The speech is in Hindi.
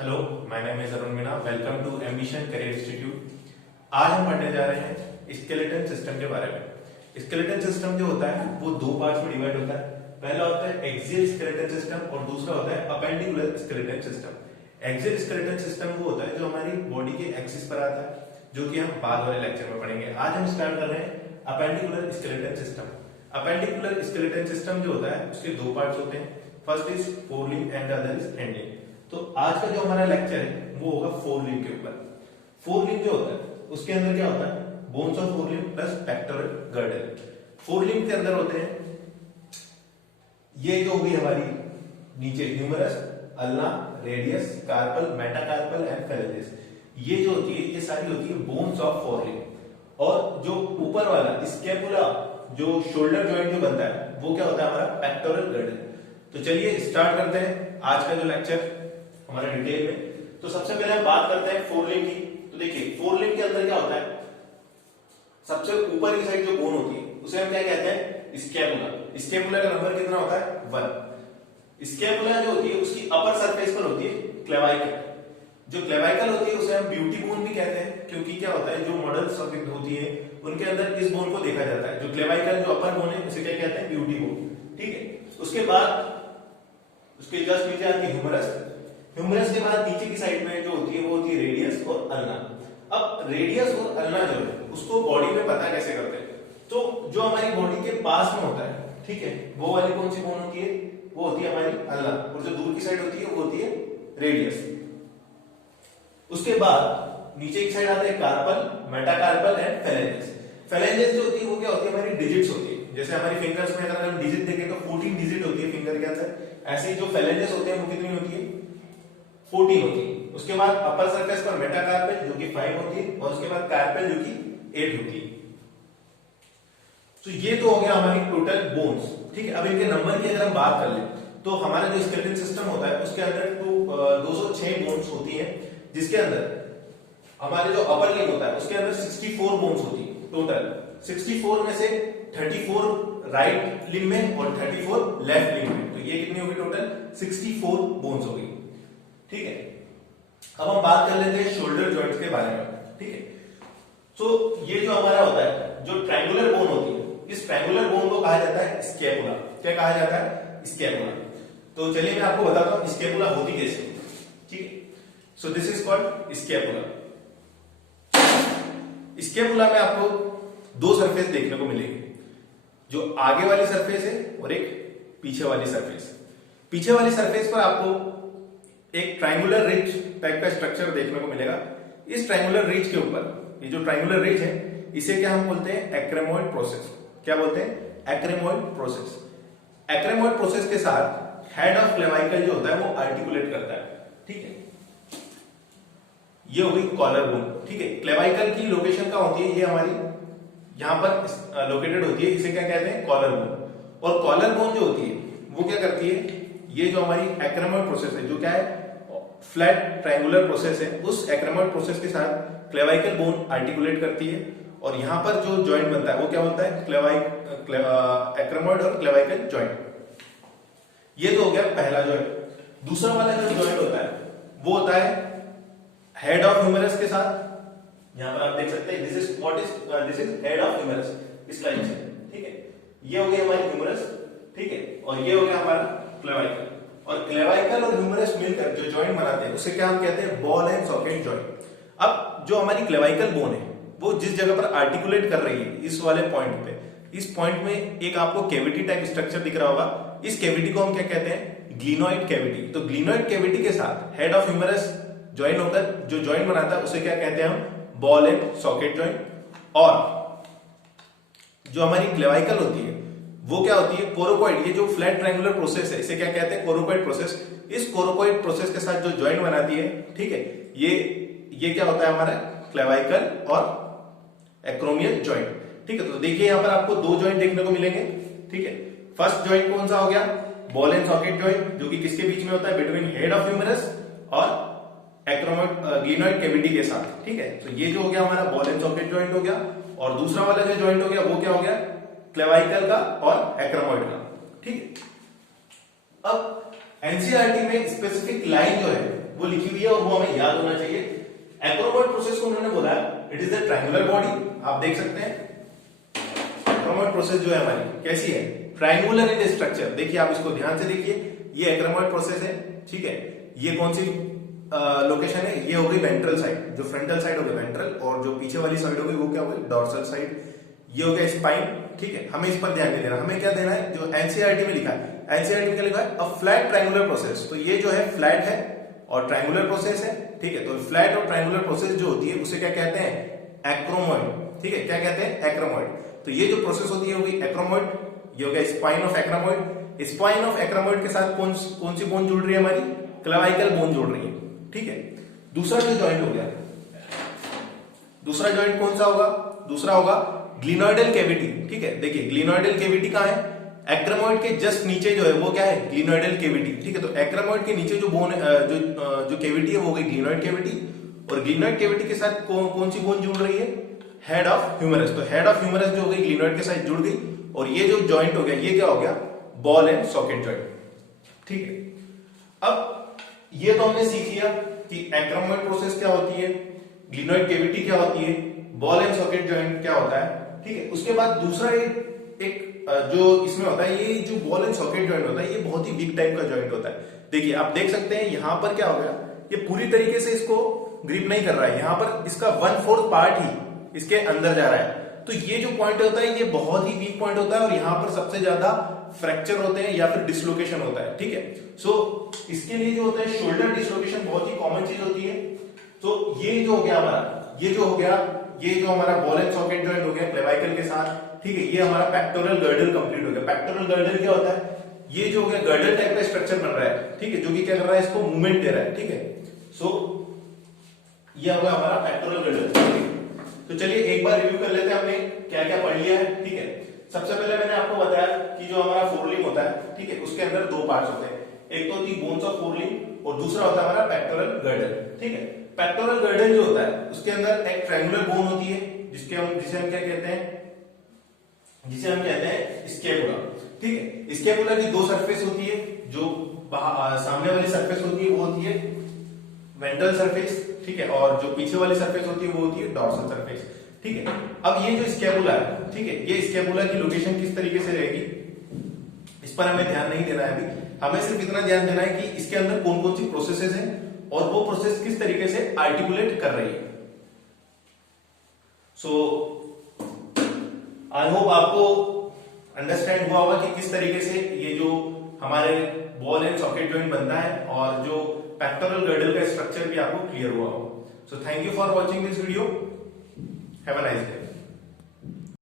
Hello, my name is Arun Meena. Welcome to ambition career institute. आज हम पढ़ने जा रहे हैं स्केलेटन सिस्टम के बारे में। स्केलेटन सिस्टम जो होता है वो दो पार्ट्स में डिवाइड होता है। पहला होता है एक्सियल स्केलेटन सिस्टम और दूसरा होता है appendicular skeleton system. Axial skeleton system वो होता है जो हमारी बॉडी के एक्सिस पर आता है, जो कि हम बाद वाले लेक्चर में पढ़ेंगे। आज हम स्टार्ट कर रहे हैं appendicular skeleton system. Appendicular skeleton system जो होता है उसके दो पार्ट्स होते हैं। First is forelimb and other is handling. तो आज का जो हमारा लेक्चर है वो होगा फोरलिम्ब के ऊपर। फोरलिम्ब जो होता है उसके अंदर क्या होता है, bones of forelimb plus pectoral girdle. Forelimb के अंदर होते हैं ये जो होगी हमारी नीचे humerus, ulna, radius, carpal, metacarpal and phalanges. ये जो होती है ये सारी होती है बोन्स ऑफ फोरलिम्ब। और जो ऊपर वाला स्कैपुला, जो शोल्डर जॉइंट जो बनता है वो क्या होता है हमारा पेक्टोरल गर्डल। तो चलिए स्टार्ट करते हैं आज का जो लेक्चर हमारे डिटेल में। तो सबसे पहले हम बात करते हैं फोरलिम्ब की। तो देखिए फोरलिम्ब के अंदर क्या होता है, सबसे ऊपर की साइड जो बोन होती है उसे हम क्या कहते हैं, स्कैपुला। स्कैपुला का नंबर कितना होता है 1। स्कैपुला जो होती है उसकी अपर सरफेस पर होती है क्लेवाइकल। जो क्लेवाइकल होती है उसे हम ब्यूटी बोन भी कहते हैं, क्योंकि क्या होता है जो मॉडल्स होती है उनके अंदर इस बोन को देखा जाता है। जो क्लेवाइकल जो अपर बोन है उसे क्या कहते हैं, ब्यूटी बोन। ठीक है। उसके बाद उसके जस्ट नीचे आती है ह्यूमरस। ह्यूमरस के बाद नीचे की साइड में जो होती है वो होती है रेडियस और अल्ना। अब रेडियस और अल्ना जो है उसको बॉडी में पता कैसे करते हैं, तो जो हमारी बॉडी के पास में होता है, ठीक है, वो वाली कौन सी बोन होती है, वो होती है हमारी अल्ना। और जो दूर की साइड होती है वो होती है रेडियस। उसके बाद नीचे की साइड आता है कार्पल, मेटाकार्पल एंड फेरेंजिस। फेरेंजिस जो होती है वो क्या होती है, हमारी डिजिट्स होती है। जैसे हमारी फिंगर्स में अगर हम डिजिट देखें तो 14 डिजिट होती है फिंगर के अंदर। ऐसे ही जो फेरेंजिस होते हैं वो कितनी होती है, 14 होती है। उसके बाद अपर सरफेस पर मेटाकार्पल जो कि 5 होती है और उसके बाद कार्पल जो कि 8 होती है। तो ये तो हो गया हमारी टोटल बोन्स। ठीक है। अब इनके नंबर की अगर हम बात कर ले तो हमारा जो स्केलेटन सिस्टम होता है उसके अंदर 206 बोन्स होती हैं, जिसके अंदर हमारे जो अपर लिम्ब होता है उसके अंदर 64 बोन्स होती है टोटल। 64 में से 34 राइट लिम्ब में और 34 लेफ्ट लिम्ब में। तो ये कितनी होगी, टोटल 64 बोन्स होगी। ठीक है। अब हम बात कर लेते हैं शोल्डर जॉइंट्स के बारे में। ठीक है। तो ये जो हमारा होता है जो ट्रायंगुलर बोन होती है, इस ट्रायंगुलर बोन को कहा जाता है स्कैपुला। क्या कहा जाता है, स्कैपुला। तो चलिए मैं आपको बताता हूं स्कैपुला होती कैसे। ठीक है। So this is called scapula. Scapula में आपको दो सरफेस देखने को मिलेगी, जो आगे वाली सरफेस है और एक पीछे वाली सरफेस। पीछे वाली सरफेस पर आपको एक ट्रायंगुलर रिज टाइप का स्ट्रक्चर देखने को मिलेगा। इस ट्रायंगुलर रिज के ऊपर ये जो ट्रायंगुलर रिज है इसे क्या हम बोलते हैं, एक्रेमोइड प्रोसेस। क्या बोलते हैं, एक्रेमोइड प्रोसेस। एक्रेमोइड प्रोसेस के साथ हेड ऑफ क्लेवाइकल जो होता है वो आर्टिकुलेट करता है। ठीक है। ये हो गई कॉलर बोन। ठीक है। क्लेवाइकल की लोकेशन कहां होती है, ये हमारी यहां पर लोकेटेड होती है। इसे क्या कहते हैं, कॉलर बोन। और कॉलर बोन जो होती है वो क्या करती है, ये जो हमारी एक्रेमोइड प्रोसेस है, जो क्या है फ्लैट ट्रायंगुलर प्रोसेस है, उस एक्रेमोइड प्रोसेस के साथ क्लेवाइकल बोन आर्टिकुलेट करती है। और यहां पर जो जॉइंट बनता है वो क्या होता है, एक्रेमोइड और क्लेवाइकल जॉइंट। ये तो हो गया पहला जॉइंट। दूसरा वाला जो जॉइंट होता है वो होता है हेड ऑफ ह्यूमरस के साथ। यहां पर आप देख सकते हैं this is head of humerus, इस लाइन से। ठीक है। ये हो गया हमारी ह्यूमरस। ठीक है। और ये हो गया हमारा क्लेवाइकल। और क्लेवाइकल और ह्यूमरस मिलकर जो जॉइंट बनाते हैं उसे क्या हम कहते हैं, बॉल एंड सॉकेट जॉइंट। अब जो हमारी क्लेवाइकल बोन है वो जिस जगह पर आर्टिकुलेट कर रही है, इस वाले पॉइंट पे, इस पॉइंट में एक आपको कैविटी टाइप स्ट्रक्चर दिख रहा होगा। इस कैविटी को हम क्या कहते हैं, ग्लिनोइड कैविटी। तो ग्लिनोइड कैविटी के साथ हेड ऑफ ह्यूमरस ज्वाइन होकर जो जॉइंट बनाता है उसे क्या कहते हैं हम, बॉल एंड सॉकेट जॉइंट। और जो हमारी क्लेवाइकल होती है वो क्या होती है, कोरोकोइड। ये जो फ्लैट ट्रायंगुलर प्रोसेस है इसे क्या कहते हैं, कोरोकोइड प्रोसेस। इस कोरोकोइड प्रोसेस के साथ जो जॉइंट बनाती है, ठीक है, ये क्या होता है हमारा क्लेवाइकल और एक्रोमियल जॉइंट। ठीक है। तो देखिए यहां पर आपको दो जॉइंट देखने को मिलेंगे। ठीक है। फर्स्ट जॉइंट कौन सा हो गया, बॉल एंड सॉकेट जॉइंट, जो कि किसके बीच में होता है, बिटवीन हेड ऑफ ह्यूमरस और ग्लिनोइड कैविटी के साथ। ठीक है। तो ये जो हो गया हमारा बॉल एंड सॉकेट जॉइंट हो गया। और दूसरा वाला जो जॉइंट हो गया वो क्या हो गया, क्लेवाइकल का और एक्रोमोइड का। ठीक है। अब एनसीईआरटी में स्पेसिफिक लाइन जो है वो लिखी हुई है और वो हमें याद होना चाहिए। एक्रोमोइड प्रोसेस को उन्होंने बोला it is a triangular body, आप देख सकते हैं एक्रोमोइड प्रोसेस जो है हमारी कैसी है, ट्रायंगुलर इन स्ट्रक्चर। देखिए आप इसको ध्यान से देखिए, ये एक्रोमोइड प्रोसेस है, ठीक है। ये कौन सी लोकेशन है, ये हो गई वेंट्रल साइड, जो फ्रंटल साइड हो गई वेंट्रल, और जो पीछे वाली साइड हो गई वो क्या हो गई डोर्सल साइड। ये हो गया स्पाइन, ठीक है। हमें इस पर ध्यान नहीं देना, हमें क्या देना है जो एनसीईआरटी में लिखा है, एनसीईआरटी में क्या लिखा है, अ फ्लैट ट्रायंगुलर प्रोसेस। तो ये जो है फ्लैट है और ट्रायंगुलर प्रोसेस है, ठीक है। तो फ्लैट और ट्रायंगुलर प्रोसेस जो होती है उसे क्या कहते हैं, एक्रोमोइड, ठीक है। क्या कहते हैं, एक्रोमोइड। तो ये जो प्रोसेस होती है होगी एक्रोमोइड। ये हो गया स्पाइन ऑफ एक्रोमोइड। स्पाइन ऑफ एक्रोमोइड के साथ कौन सी बोन जुड़ रही है हमारी, क्लेविकल बोन जुड़ रही है, ठीक है। दूसरा जो जॉइंट हो गया, दूसरा जॉइंट कौन सा होगा, दूसरा होगा ग्लिनोइडल कैविटी, ठीक है। देखिए ग्लिनोइडल कैविटी कहां है, एक्रोमोइड के जस्ट नीचे जो है वो क्या है, ग्लिनोइडल कैविटी, ठीक है। तो एक्रोमोइड के नीचे जो बोन जो कैविटी है वो गई ग्लिनोइड कैविटी, और ग्लिनोइड कैविटी के साथ कौन सी बोन जुड़ रही है, हेड ऑफ ह्यूमरस। तो हेड ऑफ ह्यूमरस जो हो गई ग्लिनोइड के साथ जुड़ गई, और ये जो जॉइंट हो गया ये क्या हो गया, बॉल एंड सॉकेट जॉइंट, ठीक है। अब ये तो हमने सीख लिया कि एक्रोमोइड प्रोसेस क्या होती है, ग्लिनोइड कैविटी क्या होती है, बॉल एंड सॉकेट जॉइंट क्या होता है, ठीक है। उसके बाद दूसरा एक जो इसमें होता है, ये जो बॉल एंड सॉकेट जॉइंट होता है ये बहुत ही वीक टाइप का जॉइंट होता है। देखिए आप देख सकते हैं यहां पर क्या हो गया, ये पूरी तरीके से इसको ग्रिप नहीं कर रहा है, यहां पर इसका 1/4 पार्ट ही इसके अंदर जा रहा है। तो ये जो पॉइंट होता है ये बहुत ही वीक पॉइंट होता है, और यहां पर सबसे ज्यादा फ्रैक्चर होते हैं या फिर डिसलोकेशन होता है, ठीक है। सो इसके लिए जो होता है शोल्डर डिसलोकेशन बहुत ही कॉमन चीज होती है। तो ये जो हो गया हमारा, ये जो हो गया, ये जो हमारा बॉल एंड सॉकेट जॉइंट हो गया क्लेविकल के साथ, ठीक है। ये हमारा पेक्टोरल गर्डल कंप्लीट हो गया। पेक्टोरल गर्डल क्या होता है, ये जो हो गया गर्डल टाइप का स्ट्रक्चर बन रहा है, ठीक है, जो कि क्या कर रहा है, इसको मूवमेंट दे रहा है, ठीक है। सो ये होगा हमारा पेक्टोरल गर्डल। तो चलिए एक बार रिव्यू कर लेते हैं हमने क्या क्या पढ़ लिया है, ठीक है। सबसे पहले मैंने आपको बताया कि जो हमारा फोरलिंब होता है, ठीक है, उसके अंदर दो पार्ट्स होते हैं, एक तो होती है बोन्स ऑफ फोरलिंब और दूसरा होता है हमारा पेक्टोरल गर्डल, ठीक है। पेक्टोरल गर्डल जो होता है उसके अंदर एक ट्रायंगुलर बोन होती है जिसे हम क्या कहते हैं, जिसे हम कहते हैं स्कैपुला, ठीक है। स्कैपुला की दो सरफेस होती है, जो सामने वाली सरफेस होती है वो होती है वेंट्रल सरफेस, ठीक है, और जो पीछे वाली सरफेस होती है वो होती है डॉर्सल सरफेस, ठीक है। अब ये जो स्कैपुला है, ठीक है, ये स्कैपुला की लोकेशन किस तरीके से रहेगी इस पर हमें ध्यान नहीं देना है अभी। हमें सिर्फ इतना ध्यान देना है कि इसके अंदर कौन कौन सी प्रोसेसेस हैं और वो प्रोसेस किस तरीके से आर्टिकुलेट कर रही है। सो आई होप आपको अंडरस्टैंड हुआ होगा कि किस तरीके से ये जो हमारे बॉल एंड सॉकेट जॉइंट बनता है और जो पेक्टोरल गर्डल का स्ट्रक्चर भी आपको क्लियर हुआ होगा। So thank you for watching this video, have a nice day.